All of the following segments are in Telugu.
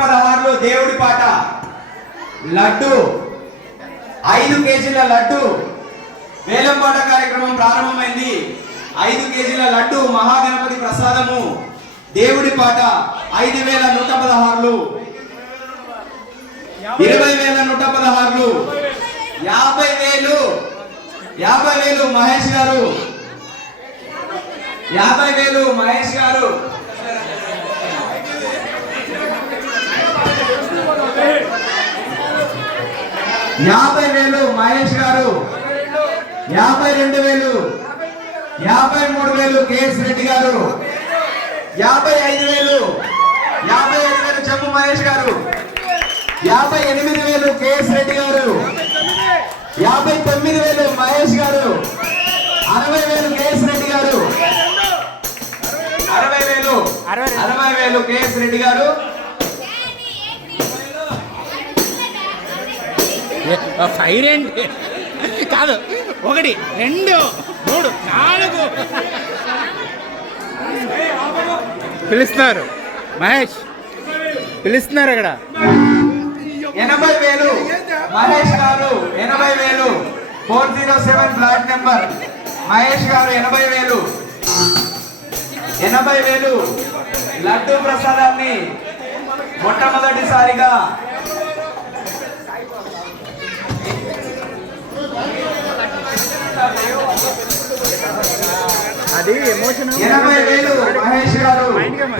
116 దేవుడి పాట లడ్డు 5 కేజీల లడ్డు వేలం పాట కార్యక్రమం ప్రారంభమైంది. 5 కేజీల లడ్డు మహాగణపతి ప్రసాదము దేవుడి పాట 5,116 20,116 50,000 మహేష్ గారు 50,000 మహేష్ గారు 50,000 మహేష్ గారు 52,000 53,000 కేఎస్ రెడ్డి గారు 55,000 చెంపు మహేష్ గారు 58,000 కేఎస్ రెడ్డి గారు 59,000 మహేష్ గారు 60,000 కేఎస్ రెడ్డి గారు 60,000 కేఎస్ రెడ్డి గారు ఫైర్ ఏంటి కాదు 1 2 3 4 పిలుస్తున్నారు మహేష్ పిలుస్తున్నారు అక్కడ 80,000 మహేష్ గారు 80,000 407 ఫ్లాట్ నెంబర్ మహేష్ గారు 80,000 లడ్డు ప్రసాదాన్ని మొట్టమొదటిసారిగా అది ఎమోషన్ 80,000 మహేష్ గారు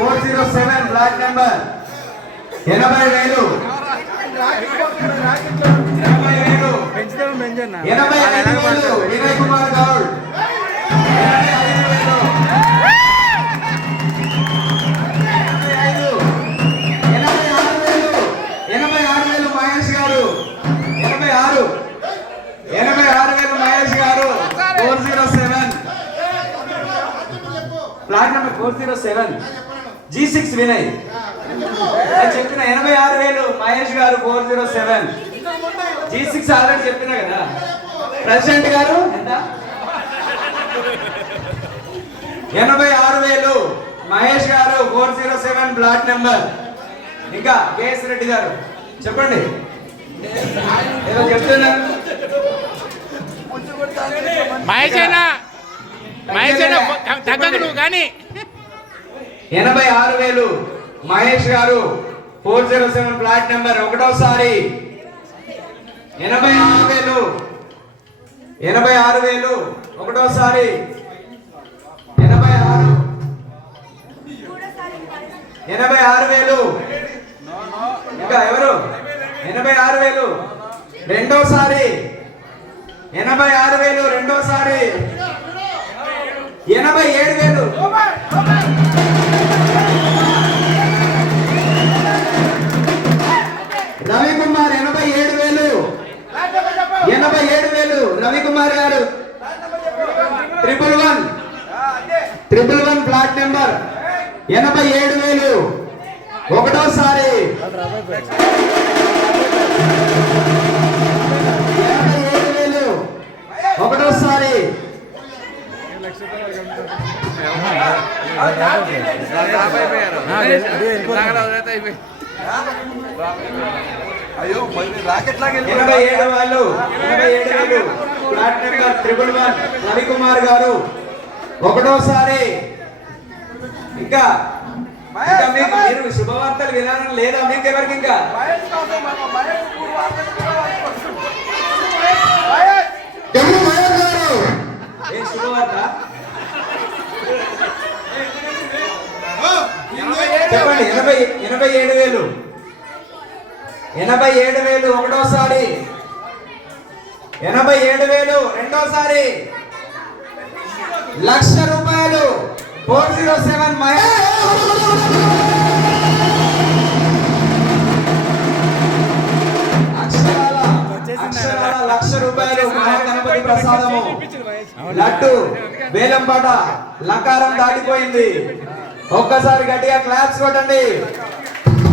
407 ఫ్లాట్ నెంబర్ 80,000 85,000 వినయ్ కుమార్ గౌడ్ 86,000 మహేష్ గారు 86,000 మహేష్ గారు 407 ఫ్లాట్ నెంబర్ 407 G6 వినయ్ చెప్పిన 86,000 మహేష్ గారు 407 G6 ఆల్రెడీ చెప్పినా కదా. ప్రెసిడెంట్ గారు ఎంత 86,000 మహేష్ గారు 407 ఫ్లాట్ నెంబర్. ఇంకా కేఎస్ రెడ్డి గారు చెప్పండి ఏదో చెప్తున్నారు. కానీ 86,000 మహేష్ గారు 407 ఫ్లాట్ నెంబర్ ఒకటోసారి 86,000 ఒకటోసారి 86,000 ఇంకా ఎవరు 86,000 రెండోసారి 86,000 రెండోసారి 87,000 రవికుమార్ 87,000 రవికుమార్ గారు 111 ఫ్లాట్ నెంబర్ 87,000 ఒకటోసారి 87,000 ఒకటోసారి 87,000 ఫ్లాట్ నెంబర్ 111 రవికుమార్ గారు ఒకటోసారి. ఇంకా మీరు శుభవార్తలు వినాలని లేదా మీకు ఎవరికి ఇంకా శుభవార్త చెప్పండి. 87,000 ఒకటోసారి 87,000 రెండోసారి 1,00,000 రూపాయలు 407 అక్షరాల 1,00,000 రూపాయలు మహాగణపతి ప్రసాదము లడ్డు వేలంపాట లకారం దాటిపోయింది. ఒక్కసారి గట్టిగా క్లాప్స్ కొట్టండి.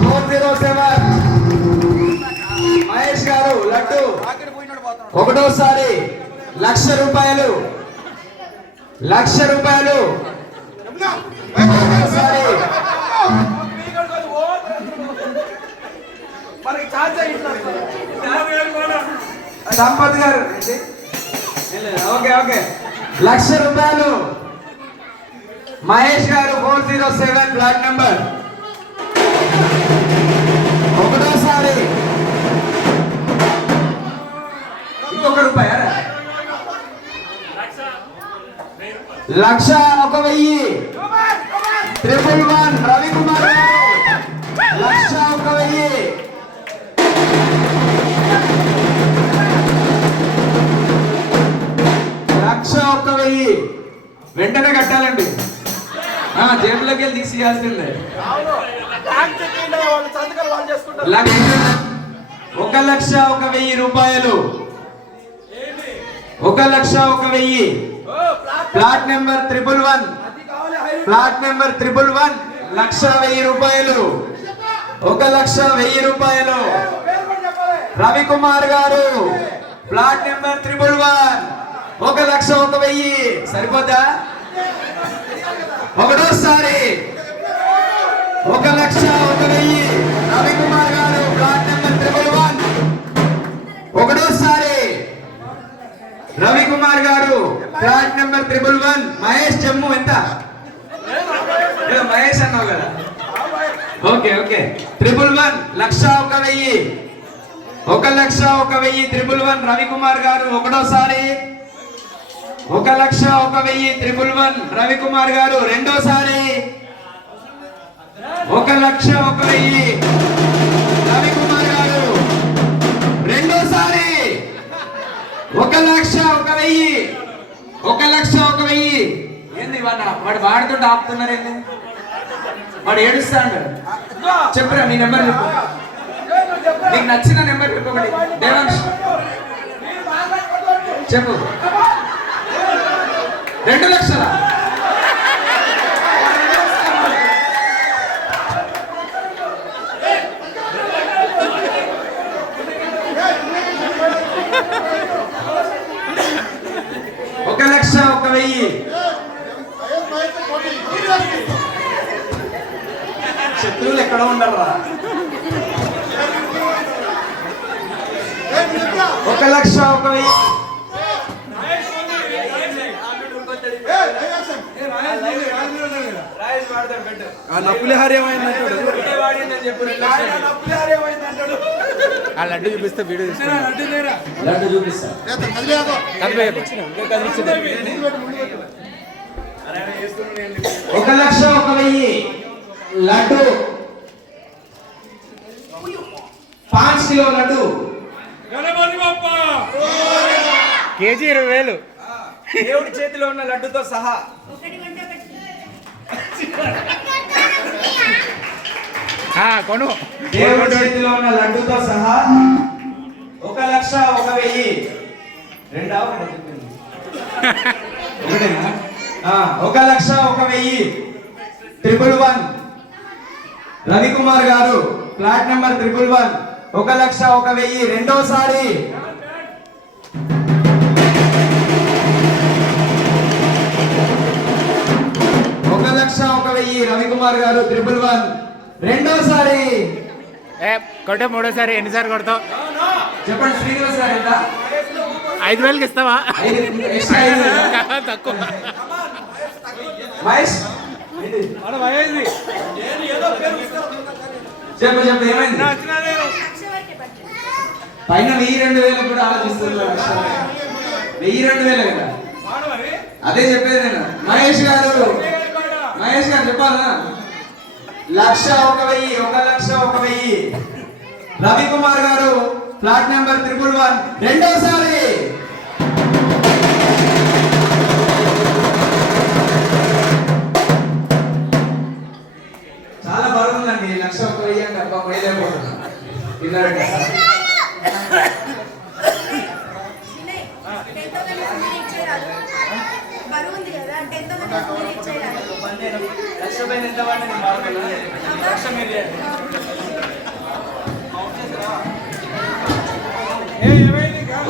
407 మహేష్ గారు లడ్డు ఒకటోసారి 1,00,000 రూపాయలు 1,00,000 రూపాయలు ఒకటోసారి సంపత్ గారు ఓకే ఓకే 1,00,000 రూపాయలు మహేష్ గారు 407 ఫ్లాట్ నెంబర్ ఒకటోసారి ఇంకొక రూపాయ 1,01,000 111 రవికుమార్ గారు 1,01,000 1,01,000 వెంటనే కట్టాలండి జేబులోకి వెళ్ళి తీసేయాల్సిందే 1,01,000 రూపాయలు 1,01,000 ప్లాట్ నెంబర్ 111 ప్లాట్ నెంబర్ 111 1,01,000 రూపాయలు 1,01,000 రూపాయలు రవికుమార్ గారు ప్లాట్ నెంబర్ 111 1,01,000 సరిపోతా ఒకటోసారి 1,01,000 రవికుమార్ గారు ప్లాట్ నెంబర్ 111 ఒకటోసారి రవికుమార్ గారు ప్లాట్ నెంబర్ 111 మహేష్ జమ్ము ఎంత మహేష్ అన్నావు కదా ఓకే ఓకే 111 1,01,000 1,01,000 111 రవికుమార్ గారు ఒకటోసారి 1,01,000 111 రవికుమార్ గారు రెండోసారి 1,01,000 రవికుమార్ గారు రెండోసారి 1,01,000 1,01,000 ఏంది వాడు వాడుతుంటే ఆపుతున్నారు ఏంది వాడు ఏడుస్తాడు చెప్పురా నీ నెంబర్ చెప్పు నీకు నచ్చిన నెంబర్ చెప్పు ఒకటి దేవాంశ్ చెప్పు 2,00,000 1,01,000 శత్రువులు ఎక్కడ ఉండరా 1,01,000 నప్పులిహారి ఏమైందంటాడు ఆ లడ్డు చూపిస్తే వీడియో లడ్డు చూపిస్తా 1,01,000 లడ్డు 5 కిలో లడ్డు కేజీ 20,000 దేవుడి చేతిలో ఉన్న లడ్డుతో సహా కొను దేవుడి చేతిలో ఉన్న లడ్డుతో సహా 1,01,000 రెండా ఒకటేనా 1,01,000 111 రవికుమార్ గారు ప్లాట్ నెంబర్ 111 1,01,000 రెండోసారి 1,01,000 రవికుమార్ గారు 111 రెండోసారి కొట్టే మూడోసారి ఎన్నిసార్లు కొడతావు చెప్పండి శ్రీనివాస్ గారు ఎంత 5,000కి ఇస్తావా ఎక్స్ట్రా 5,000 తక్కువ మహేష్ చెప్పు చెప్పు ఏమైంది పైన 1,000-2,000 కూడా ఆలోచిస్తున్నారు 1,000-2,000 కదా అదే చెప్పేది నేను మహేష్ గారు చెప్పాలా 1,01,000 1,01,000 రవికుమార్ గారు ప్లాట్ నెంబర్ 111 రెండోసారి చాలా బాగుందండి 1,01,000 అంటే అబ్బా పోయలేకపోతున్నా పిల్లలంటే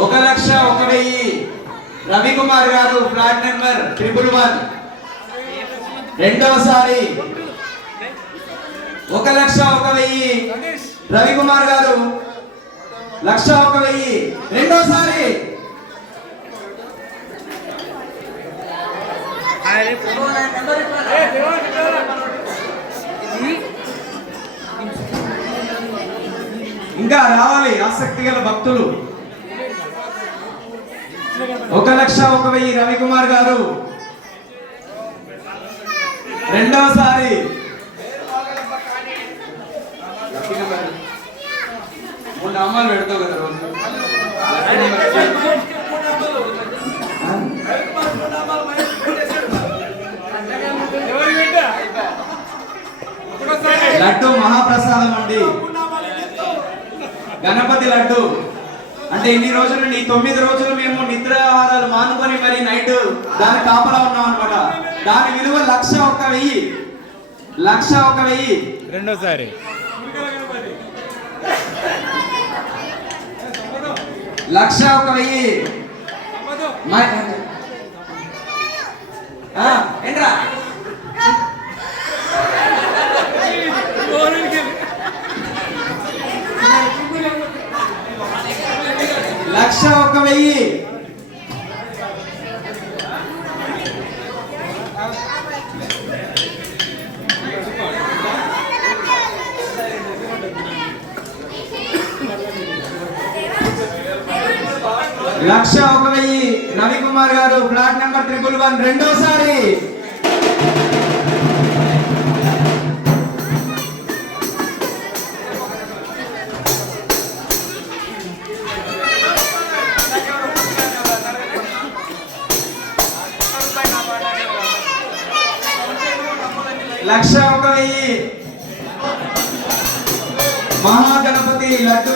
ఒక 1,01,000 రవికుమార్ గారు ఫ్లాట్ నెంబర్ 111 రెండవసారి 1,01,000 రవికుమార్ గారు 1,01,000 రెండోసారి 1,00,000 ఇంకా రావాలి ఆసక్తి గల భక్తులు 1,01,000 రవికుమార్ గారు రెండవసారి మూడు నామాలు పెడతావు కదా రోజు లడ్డు మహాప్రసాదం అండి గణపతి లడ్డు అంటే ఇన్ని రోజులు నీ 9 రోజులు మేము నిద్ర ఆహారాలు మానుకొని మరి నైట్ దాని కాపలా ఉన్నాం అనమాట. దాని విలువ 1,01,000 1,01,000 రెండోసారి 1,01,000 ఏంట్రా 1,01,000 1,01,000 రవికుమార్ గారు ప్లాట్ నెంబర్ 111 రెండోసారి 1,01,000 మహాగణపతి లడ్డు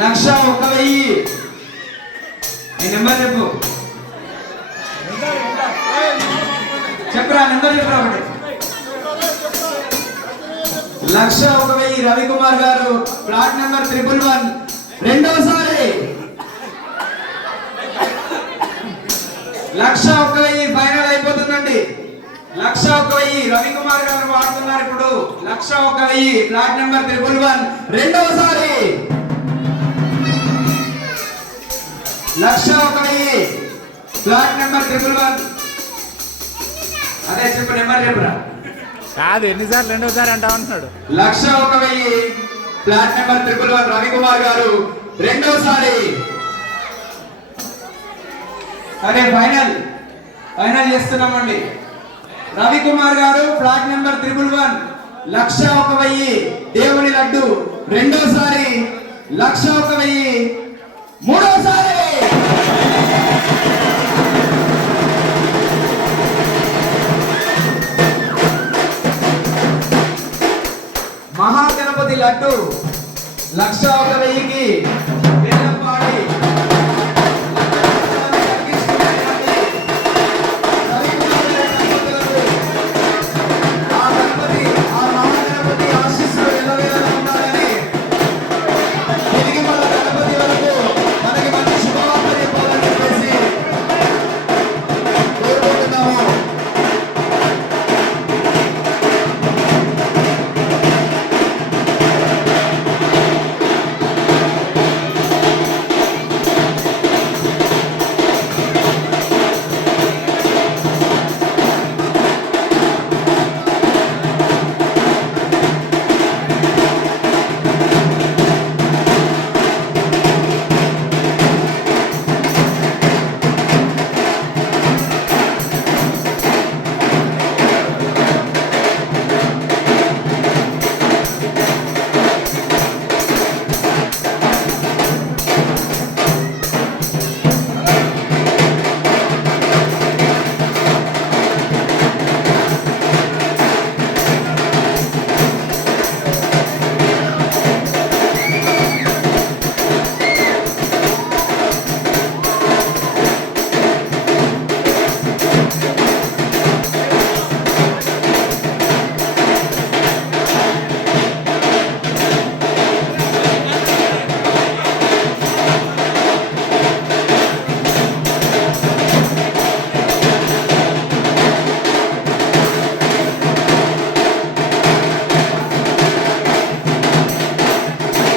1,01,000 నీ నెంబర్ చెప్పు చెప్పురా నెంబర్ చెప్పురా ఒకటి 1,01,000 రవికుమార్ గారు ప్లాట్ నెంబర్ 111 రెండోసారి 1,01,000 ఫైనల్ అయిపోతుందండి. 1,01,000 రవికుమార్ గారు వాడుతున్నారు ఇప్పుడు 1,01,000 ప్లాట్ నెంబర్ 111 రెండోసారి 1,01,000 ప్లాట్ నెంబర్ 111 అదే చెప్పు నెంబర్ చెప్పురా కాదు ఎన్నిసార్లు రెండోసారి అంటావు అంటున్నాడు. 1,01,000 ప్లాట్ నెంబర్ 111 రవికుమార్ గారు రెండోసారి. అదే ఫైనల్ చేస్తున్నామండి. రవికుమార్ గారు ప్లాట్ నెంబర్ 111 1,01,000 దేవుని లడ్డు రెండోసారి 1,01,000 మూడోసారి మహాగణపతి లడ్డు 1,01,000కి